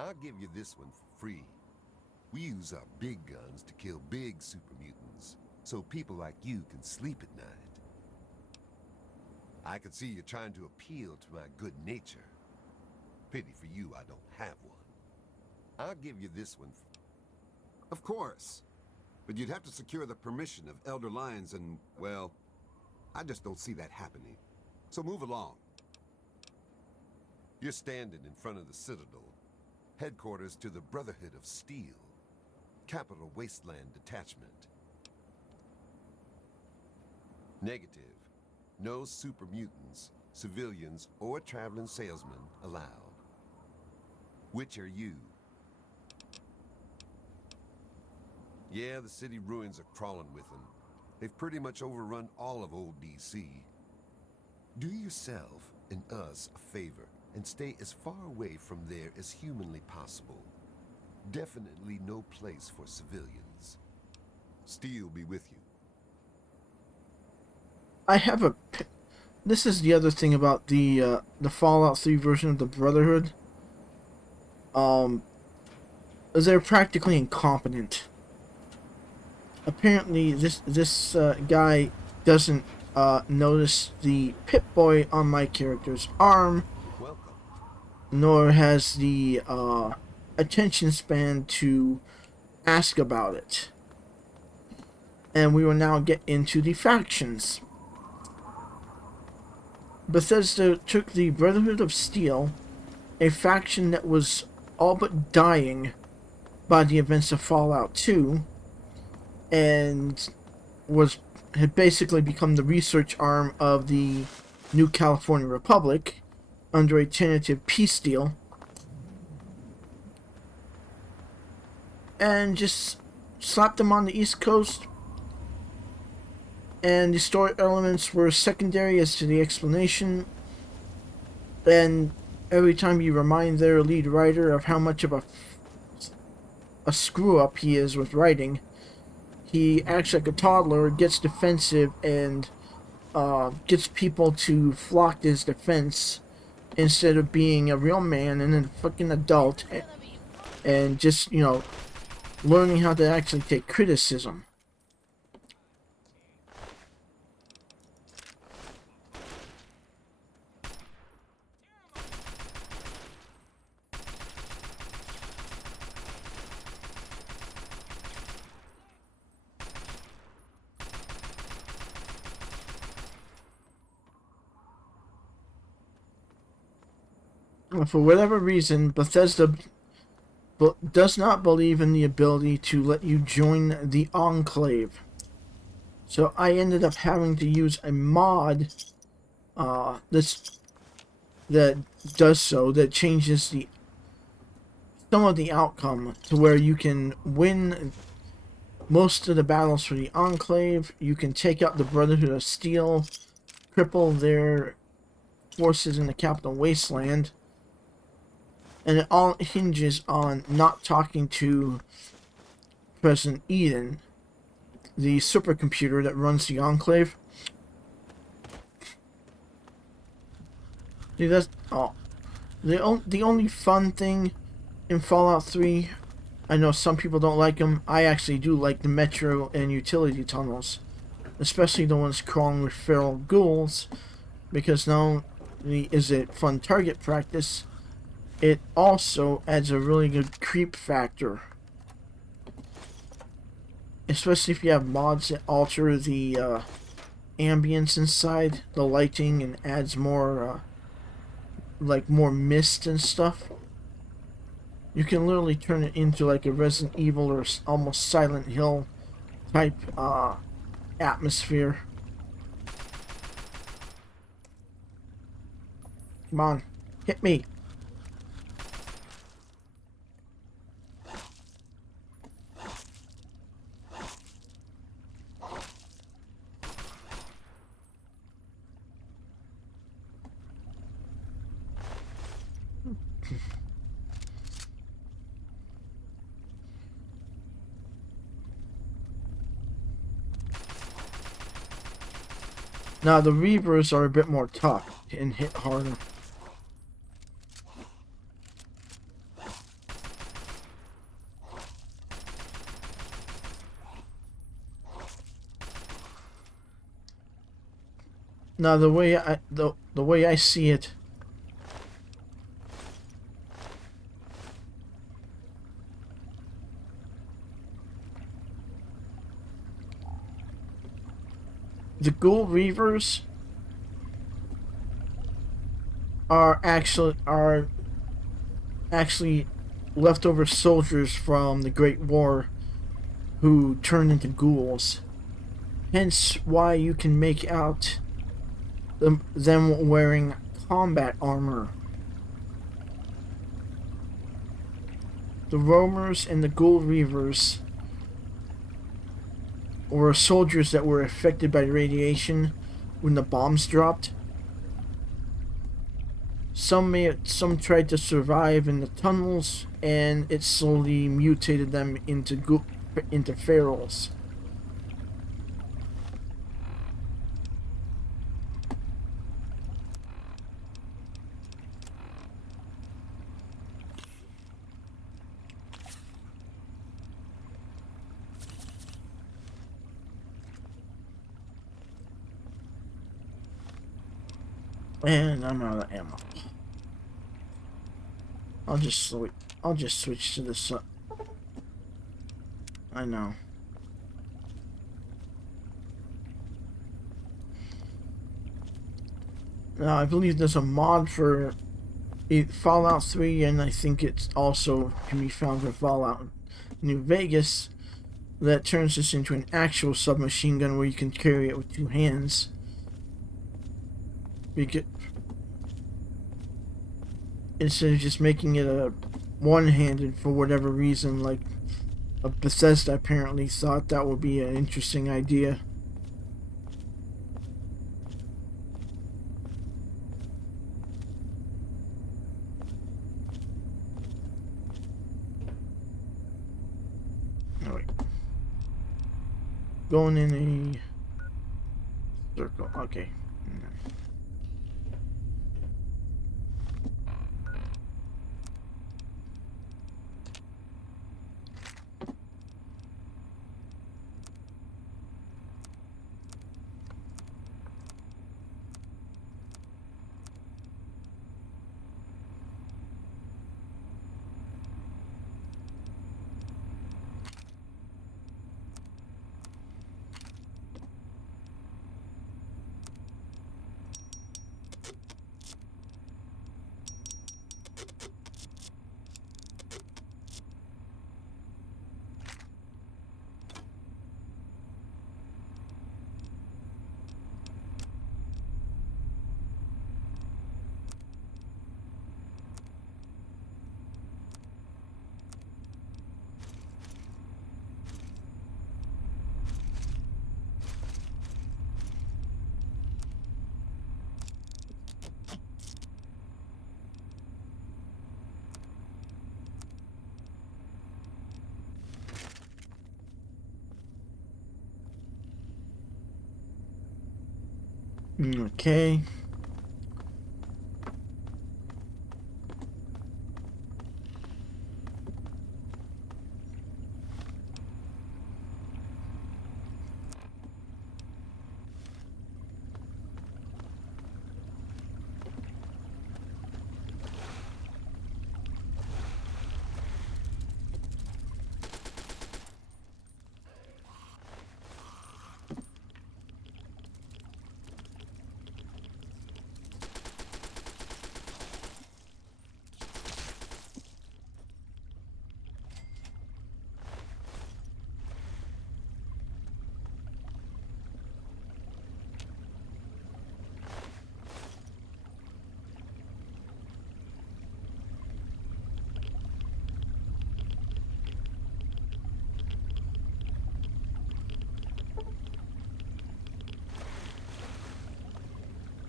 I'll give you this one for free. We use our big guns to kill big super mutants, so people like you can sleep at night. I can see you're trying to appeal to my good nature. Pity for you I don't have one. I'll give you this one. Of course. But you'd have to secure the permission of Elder Lyons and, well, I just don't see that happening. So move along. You're standing in front of the Citadel, headquarters to the Brotherhood of Steel, Capital Wasteland Detachment. Negative. No super mutants, civilians, or traveling salesmen allowed. Which are you? Yeah, the city ruins are crawling with them. They've pretty much overrun all of old DC. Do yourself and us a favor and stay as far away from there as humanly possible. Definitely no place for civilians. Steel be with you. I have a. This is the other thing about the Fallout 3 version of the Brotherhood. They're practically incompetent. Apparently, this guy doesn't notice the Pip-Boy on my character's arm, Welcome. nor has the attention span to ask about it. And we will now get into the factions. Bethesda took the Brotherhood of Steel, a faction that was all but dying by the events of Fallout 2, and had basically become the research arm of the New California Republic under a tentative peace deal, and just slapped them on the East Coast. And the story elements were secondary as to the explanation. And every time you remind their lead writer of how much of a screw-up he is with writing, he acts like a toddler, gets defensive, and gets people to flock to his defense instead of being a real man and a fucking adult and just, learning how to actually take criticism. For whatever reason, Bethesda does not believe in the ability to let you join the Enclave. So I ended up having to use a mod that does so, that changes some of the outcome to where you can win most of the battles for the Enclave. You can take out the Brotherhood of Steel, cripple their forces in the Capital Wasteland. And it all hinges on not talking to President Eden, the supercomputer that runs the Enclave. See, that's the only fun thing in Fallout 3. I know some people don't like them. I actually do like the metro and utility tunnels, especially the ones crawling with feral ghouls, because not only is it fun target practice, it also adds a really good creep factor. Especially if you have mods that alter the ambience inside, the lighting, and adds more, more mist and stuff. You can literally turn it into like a Resident Evil or almost Silent Hill type atmosphere. Come on, hit me. Now the Reavers are a bit more tough and hit harder. Now the way I see it, the Ghoul Reavers are actually leftover soldiers from the Great War who turned into ghouls. Hence why you can make out them wearing combat armor. The Roamers and the Ghoul Reavers were soldiers that were affected by radiation when the bombs dropped. Some tried to survive in the tunnels, and it slowly mutated them into ferals. And I'm out of ammo. I'll just switch to this. I know. Now I believe there's a mod for Fallout 3, and I think it also can be found for Fallout New Vegas, that turns this into an actual submachine gun where you can carry it with two hands. Instead of just making it a one-handed for whatever reason, like Bethesda apparently thought that would be an interesting idea. Oh, wait. Going in a circle. Okay. Okay.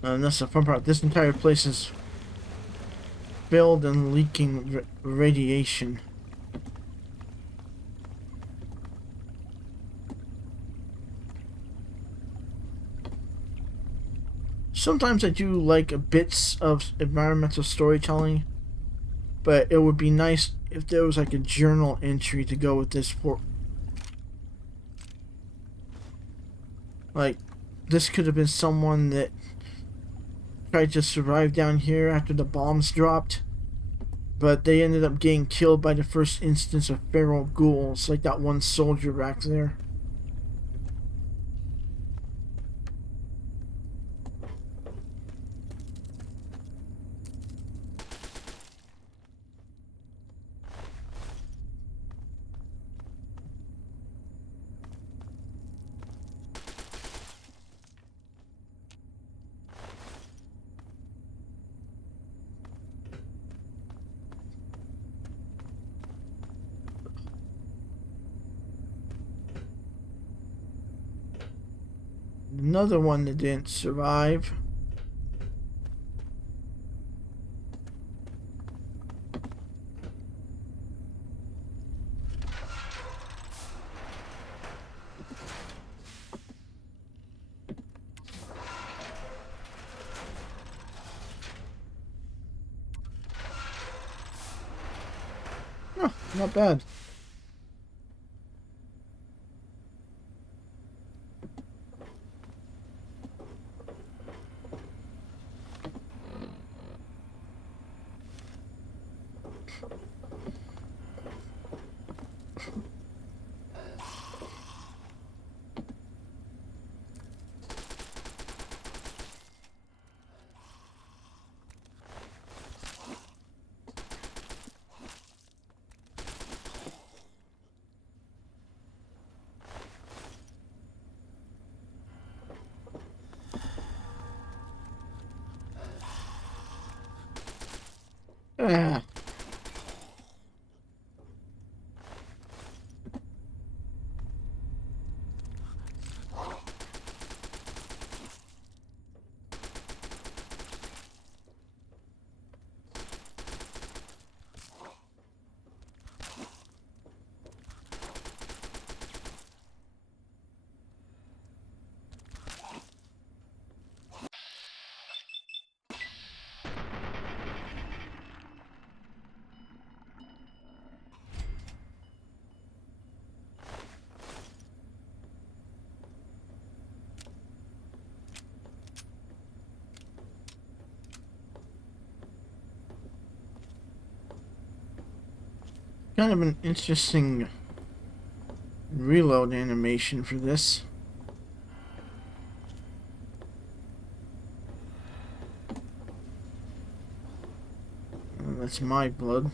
And that's the fun part. This entire place is filled and leaking radiation. Sometimes I do like bits of environmental storytelling, but it would be nice if there was like a journal entry to go with this. Like, this could have been someone that tried to survive down here after the bombs dropped, but they ended up getting killed by the first instance of feral ghouls, like that one soldier back there. Another one that didn't survive. Oh, not bad. Ah. Kind of an interesting reload animation for this. That's my blood.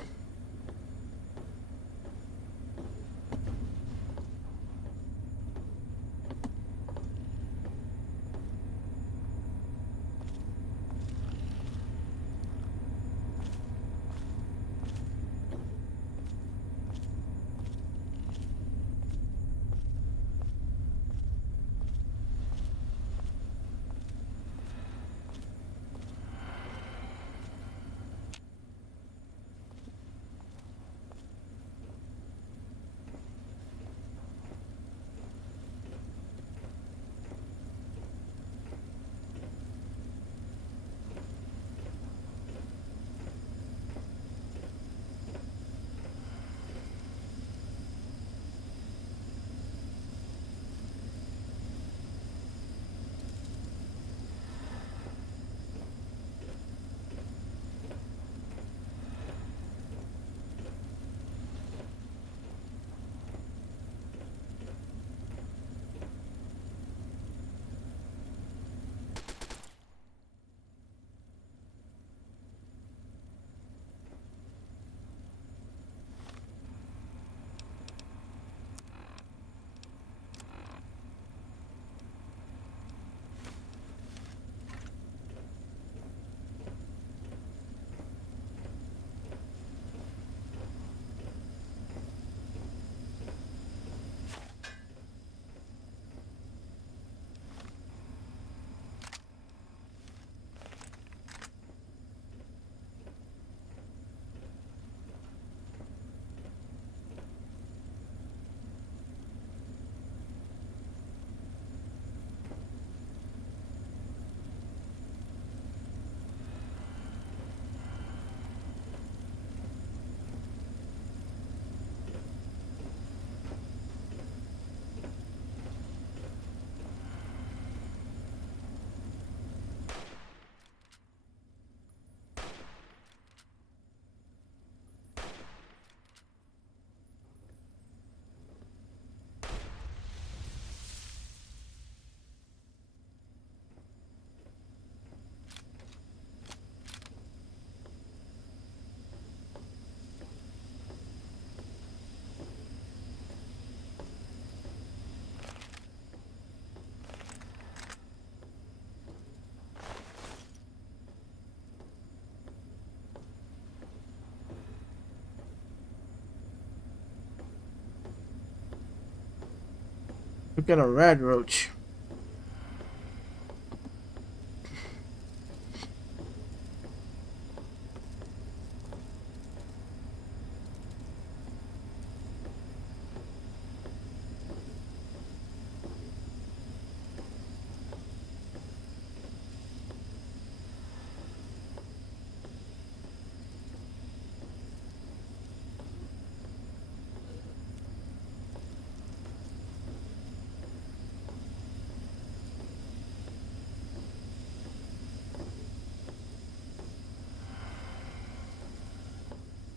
Look at a rad roach.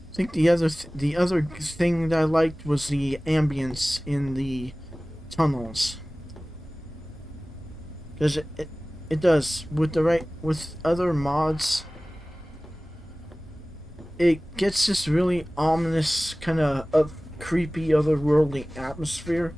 I think the other thing that I liked was the ambience in the tunnels, because it does with other mods. It gets this really ominous kind of creepy otherworldly atmosphere.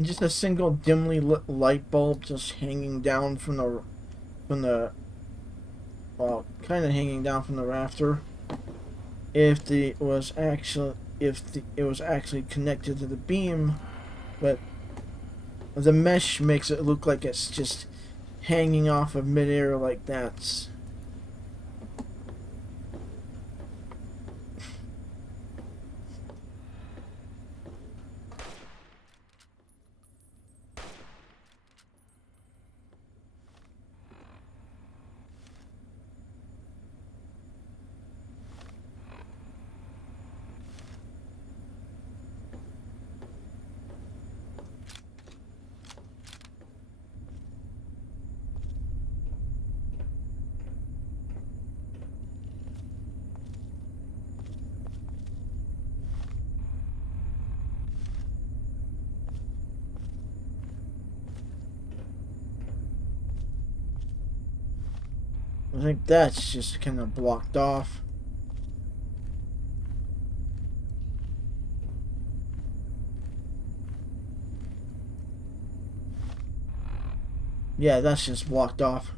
Just a single dimly lit light bulb just hanging down from the well, kind of hanging down from the rafter. It was actually connected to the beam, but the mesh makes it look like it's just hanging off of midair like that. I think that's just kind of blocked off. Yeah, that's just blocked off.